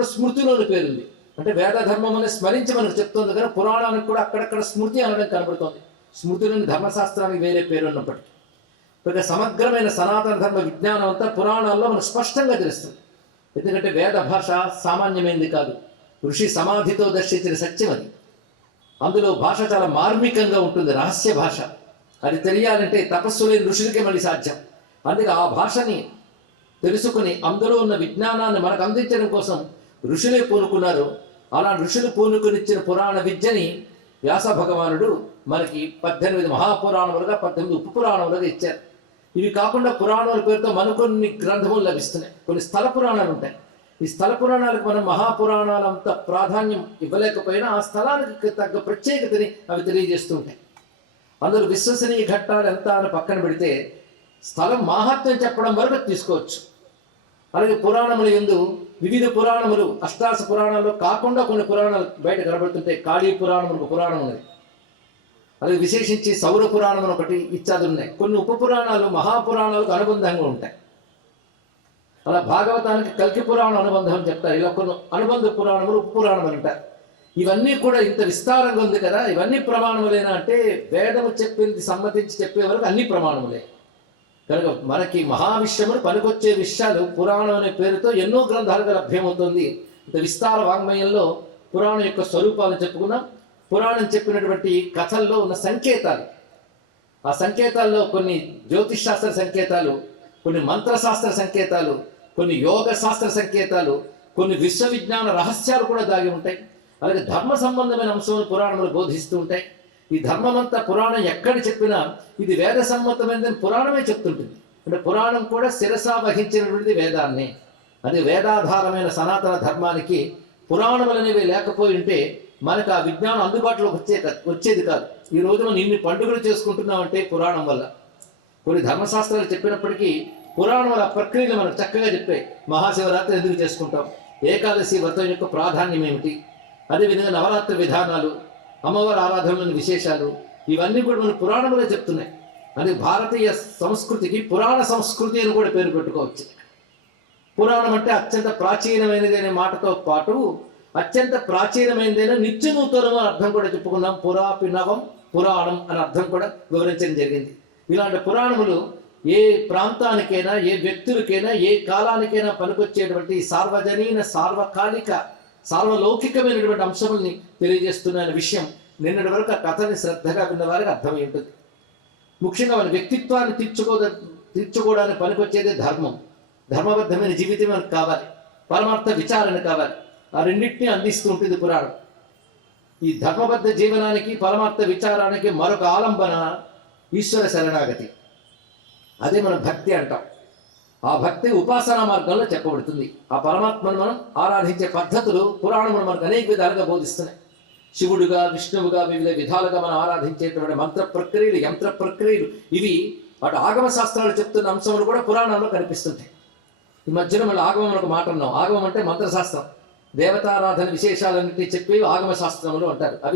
కూడా స్మృతిలోని పేరుంది అంటే వేద ధర్మం అనేది స్మరించి మనకు చెప్తుంది కానీ పురాణానికి కూడా అక్కడక్కడ స్మృతి అనడం కనబడుతోంది. స్మృతులని ధర్మశాస్త్రానికి వేరే పేరు ఉన్నప్పటికీ. ఇక సమగ్రమైన సనాతన ధర్మ విజ్ఞానం అంతా పురాణాల్లో మనకు స్పష్టంగా తెలుస్తుంది. ఎందుకంటే వేద భాష సామాన్యమైనది కాదు. ఋషి సమాధితో దర్శించిన సత్యం అది. అందులో భాష చాలా మార్మికంగా ఉంటుంది రహస్య భాష. అది తెలియాలంటే తపస్సు లేని ఋషులకే మళ్ళీ సాధ్యం. అందుకే ఆ భాషని తెలుసుకుని అందులో ఉన్న విజ్ఞానాన్ని మనకు అందించడం కోసం ఋషులే పూనుకున్నారు. అలా ఋషులు పూనుకునిచ్చిన పురాణ విద్యని వ్యాస భగవానుడు మనకి పద్దెనిమిది మహాపురాణములుగా పద్దెనిమిది ఉప పురాణములుగా ఇచ్చారు. ఇవి కాకుండా పురాణాల పేరుతో మనకొన్ని గ్రంథములు లభిస్తున్నాయి. కొన్ని స్థల పురాణాలు ఉంటాయి. ఈ స్థల పురాణాలకు మనం మహాపురాణాలంత ప్రాధాన్యం ఇవ్వలేకపోయినా ఆ స్థలానికి తగ్గ ప్రత్యేకతని అవి తెలియజేస్తూ ఉంటాయి. అందులో విశ్వసనీయ ఘట్టాలు ఎంత అని పక్కన పెడితే స్థలం మాహాత్మ్యం చెప్పడం వరకు తీసుకోవచ్చు. అలాగే పురాణములు ఎందు వివిధ పురాణములు అష్టాస పురాణాల్లో కాకుండా కొన్ని పురాణాలు బయట కనబడుతుంటాయి కాళీ పురాణం ఒక పురాణం ఉన్నది. అలాగే విశేషించి సౌర పురాణం అని ఒకటి ఇత్యాది ఉన్నాయి. కొన్ని ఉప పురాణాలు మహాపురాణాలకు అనుబంధంగా ఉంటాయి. అలా భాగవతానికి కల్కి పురాణం అనుబంధం అని చెప్తారు. ఇలా కొన్ని అనుబంధ పురాణములు ఉప పురాణములు అంటారు ఇవన్నీ కూడా ఇంత విస్తారంగా ఉంది కదా. ఇవన్నీ ప్రమాణములేనా అంటే వేదము చెప్పింది సమ్మతించి చెప్పే వరకు అన్ని ప్రమాణములే. కనుక మనకి మహావిశ్వములు పనికొచ్చే విషయాలు పురాణం అనే పేరుతో ఎన్నో గ్రంథాలుగా లభ్యమవుతుంది. ఇంత విస్తార వాంగ్మయంలో పురాణం యొక్క స్వరూపాలు చెప్పుకున్నాం. పురాణం చెప్పినటువంటి కథల్లో ఉన్న సంకేతాలు. ఆ సంకేతాల్లో కొన్ని జ్యోతిష్ శాస్త్ర సంకేతాలు కొన్ని మంత్రశాస్త్ర సంకేతాలు కొన్ని యోగ శాస్త్ర సంకేతాలు కొన్ని విశ్వవిజ్ఞాన రహస్యాలు కూడా దాగి ఉంటాయి. అలాగే ధర్మ సంబంధమైన అంశం పురాణములు బోధిస్తూ ఉంటాయి. ఈ ధర్మమంతా పురాణం ఎక్కడ చెప్పినా ఇది వేద సమ్మతమైనదని పురాణమే చెప్తుంటుంది. అంటే పురాణం కూడా శిరసా వహించినటువంటిది వేదాన్ని. అది వేదాధారమైన సనాతన ధర్మానికి పురాణములు అనేవి లేకపోయి ఉంటే మనకు ఆ విజ్ఞానం అందుబాటులోకి వచ్చే వచ్చేది కాదు. ఈ రోజు మనం ఇన్ని పండుగలు చేసుకుంటున్నామంటే పురాణం వల్ల. కొన్ని ధర్మశాస్త్రాలు చెప్పినప్పటికీ పురాణముల ప్రక్రియలు మనకు చక్కగా చెప్పాయి మహాశివరాత్రి ఎందుకు చేసుకుంటాం? ఏకాదశి వ్రతం యొక్క ప్రాధాన్యం ఏమిటి అదేవిధంగా నవరాత్రి విధానాలు అమ్మవారి ఆరాధనలోని విశేషాలు ఇవన్నీ కూడా మన పురాణములే చెప్తున్నాయి. అది భారతీయ సంస్కృతికి పురాణ సంస్కృతి అని కూడా పేరు పెట్టుకోవచ్చు. పురాణం అంటే అత్యంత ప్రాచీనమైనది అనే మాటతో పాటు అత్యంత ప్రాచీనమైనదైన నిత్య నూతనం అని అర్థం కూడా చెప్పుకున్నాం. పురాపి నవం పురాణం అని అర్థం కూడా వివరించడం జరిగింది. ఇలాంటి పురాణములు ఏ ప్రాంతానికైనా ఏ వ్యక్తులకైనా ఏ కాలానికైనా పనికొచ్చేటువంటి సార్వజనీన సార్వకాలిక సార్వలౌకికమైనటువంటి అంశముల్ని తెలియజేస్తున్న విషయం నిన్నటి వరకు ఆ కథని శ్రద్ధగా విన్న వారికి అర్థమై ఉంటుంది. ముఖ్యంగా మన వ్యక్తిత్వాన్ని తీర్చుకోద తీర్చుకోవడానికి పనికొచ్చేదే ధర్మం. ధర్మబద్ధమైన జీవితం మనకు కావాలి. పరమార్థ విచారణ కావాలి. ఆ రెండింటినీ అందిస్తూ ఉంటుంది పురాణం. ఈ ధర్మబద్ధ జీవనానికి పరమార్థ విచారానికి మరొక ఆలంబన ఈశ్వర శరణాగతి. అదే మనం భక్తి అంటాం. ఆ భక్తి ఉపాసనా మార్గంలో చెప్పబడుతుంది. ఆ పరమాత్మను మనం ఆరాధించే పద్ధతులు పురాణములు మనకు అనేక విధాలుగా బోధిస్తున్నాయి. శివుడుగా విష్ణువుగా వివిధ విధాలుగా మనం ఆరాధించేటువంటి మంత్ర ప్రక్రియలు యంత్ర ప్రక్రియలు ఇవి అటు ఆగమ శాస్త్రాలు చెప్తున్న అంశములు కూడా పురాణంలో కనిపిస్తుంటాయి. ఈ మధ్యన మళ్ళీ ఆగమం ఒక మాట ఉన్నాం ఆగమం అంటే మంత్రశాస్త్రం. దేవతారాధన విశేషాలన్నింటినీ చెప్పి ఆగమ శాస్త్రములు అంటారు. అవి